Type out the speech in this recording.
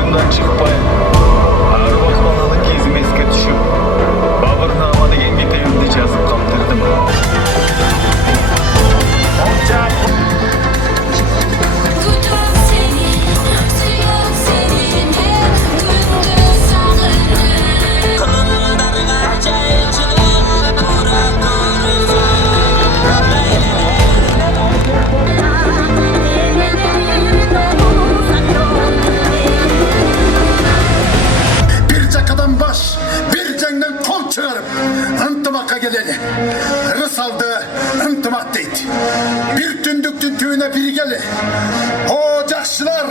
oyundan çıkpay, Arvaq balalık kezim esке düşüp, Babırnama деген кетебimди жазып калдырдым. Tutup seni, özlüyor seninle, gündüz sağırır. Kolunlarına çayçılık bırakırız. Bir cakadan baş, bir cenden kol çıkarıp ıntımaka geleni. Rısaldı ıntımak deydi. Bir tündüktün tüğüne biri geli. O cakşılar